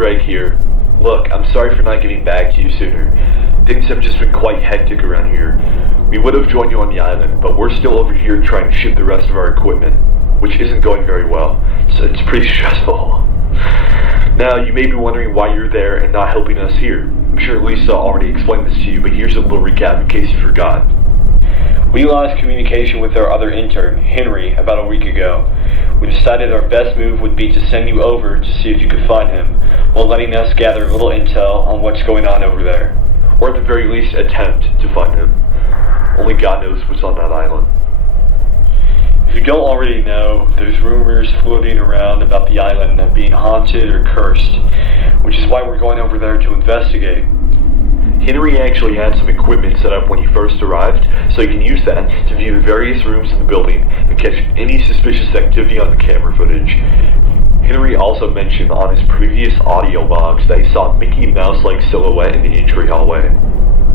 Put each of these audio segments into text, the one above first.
Greg here. Look, I'm sorry for not getting back to you sooner. Things have just been quite hectic around here. We would have joined you on the island, but we're still over here trying to ship the rest of our equipment, which isn't going very well, so it's pretty stressful. Now, you may be wondering why you're there and not helping us here. I'm sure Lisa already explained this to you, but here's a little recap in case you forgot. We lost communication with our other intern, Henry, about a week ago. We decided our best move would be to send you over to see if you could find him, while letting us gather a little intel on what's going on over there. Or at the very least, attempt to find him. Only God knows what's on that island. If you don't already know, there's rumors floating around about the island being haunted or cursed, which is why we're going over there to investigate. Henry actually had some equipment set up when he first arrived, so you can use that to view the various rooms in the building and catch any suspicious activity on the camera footage. Henry also mentioned on his previous audio logs that he saw a Mickey Mouse-like silhouette in the entry hallway.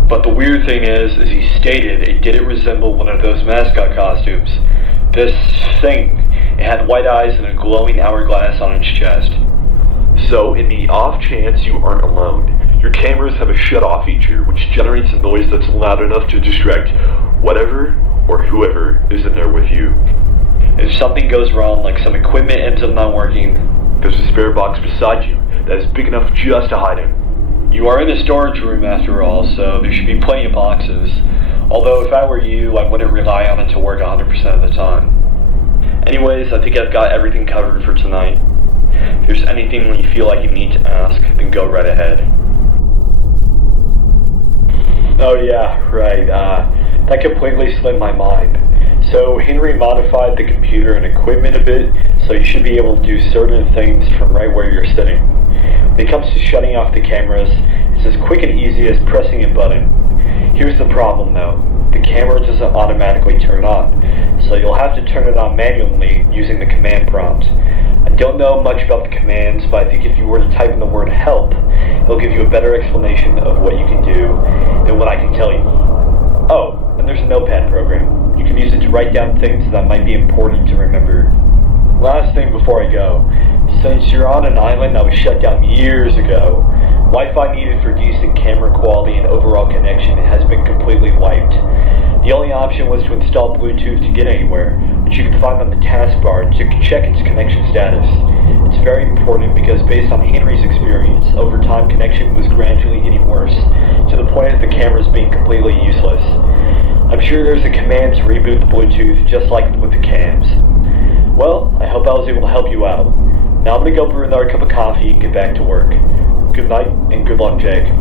But the weird thing is he stated it didn't resemble one of those mascot costumes. This thing, it had white eyes and a glowing hourglass on its chest. So, in the off chance you aren't alone, your cameras have a shut-off feature which generates a noise that's loud enough to distract whatever or whoever is in there with you. If something goes wrong, like some equipment ends up not working, there's a spare box beside you that is big enough just to hide in. You are in a storage room after all, so there should be plenty of boxes. Although if I were you, I wouldn't rely on it to work 100% of the time. Anyways, I think I've got everything covered for tonight. If there's anything you feel like you need to ask, then go right ahead. Oh yeah, right, that completely slipped my mind. So Henry modified the computer and equipment a bit, so you should be able to do certain things from right where you're sitting. When it comes to shutting off the cameras, it's as quick and easy as pressing a button. Here's the problem though, the camera doesn't automatically turn on, so you'll have to turn it on manually using the command prompt. I don't know much about the commands, but I think if you were to type in the word help, it'll give you a better explanation of what you can do than what I can tell you. Oh, and there's a notepad program. You can use it to write down things that might be important to remember. Last thing before I go, since you're on an island that was shut down years ago, Wi-Fi needed for decent camera quality and overall connection has been completely wiped. The only option was to install Bluetooth to get anywhere, which you can find on the taskbar to check its connection status. It's very important because based on Henry's experience, over time connection was gradually getting worse, to the point of the cameras being completely useless. I'm sure there's a command to reboot the Bluetooth just like with the cams. Well, I hope I was able to help you out. Now I'm gonna go brew another cup of coffee and get back to work. Good night and good luck, Jake.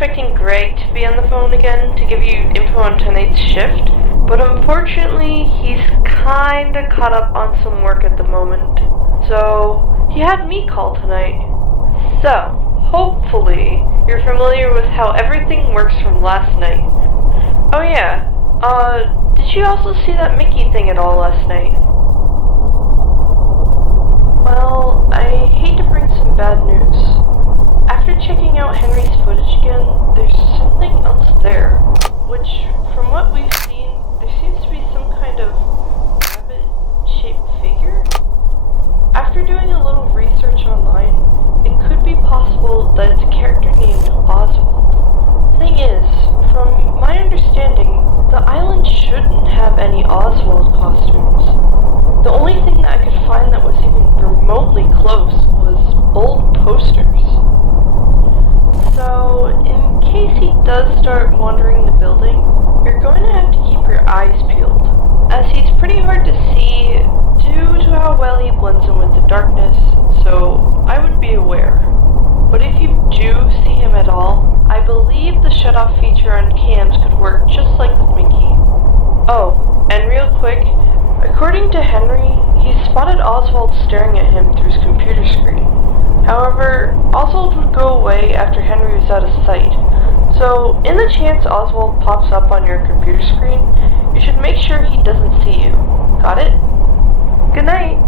expecting Greg to be on the phone again to give you info on tonight's shift, but unfortunately he's kinda caught up on some work at the moment. So he had me call tonight. So, hopefully you're familiar with how everything works from last night. Oh yeah, did you also see that Mickey thing at all last night? Well, I hate to bring some bad news. After checking out Henry's footage again, there's something else there, which, from what we've seen, there seems to be some kind of rabbit-shaped figure. After doing a little research online, it could be possible that it's a character named Oswald. Thing is, from my understanding, the island shouldn't have any Oswald costumes. The only thing that I could find that was even remotely close was old posters. So, in case he does start wandering the building, you're going to have to keep your eyes peeled, as he's pretty hard to see due to how well he blends in with the darkness, so I would be aware. But if you do see him at all, I believe the shut-off feature on cams could work just like with Mickey. Oh, and real quick, according to Henry, he spotted Oswald staring at him through his computer screen. However, Oswald would go away after Henry was out of sight. So, in the chance Oswald pops up on your computer screen, you should make sure he doesn't see you. Got it? Good night!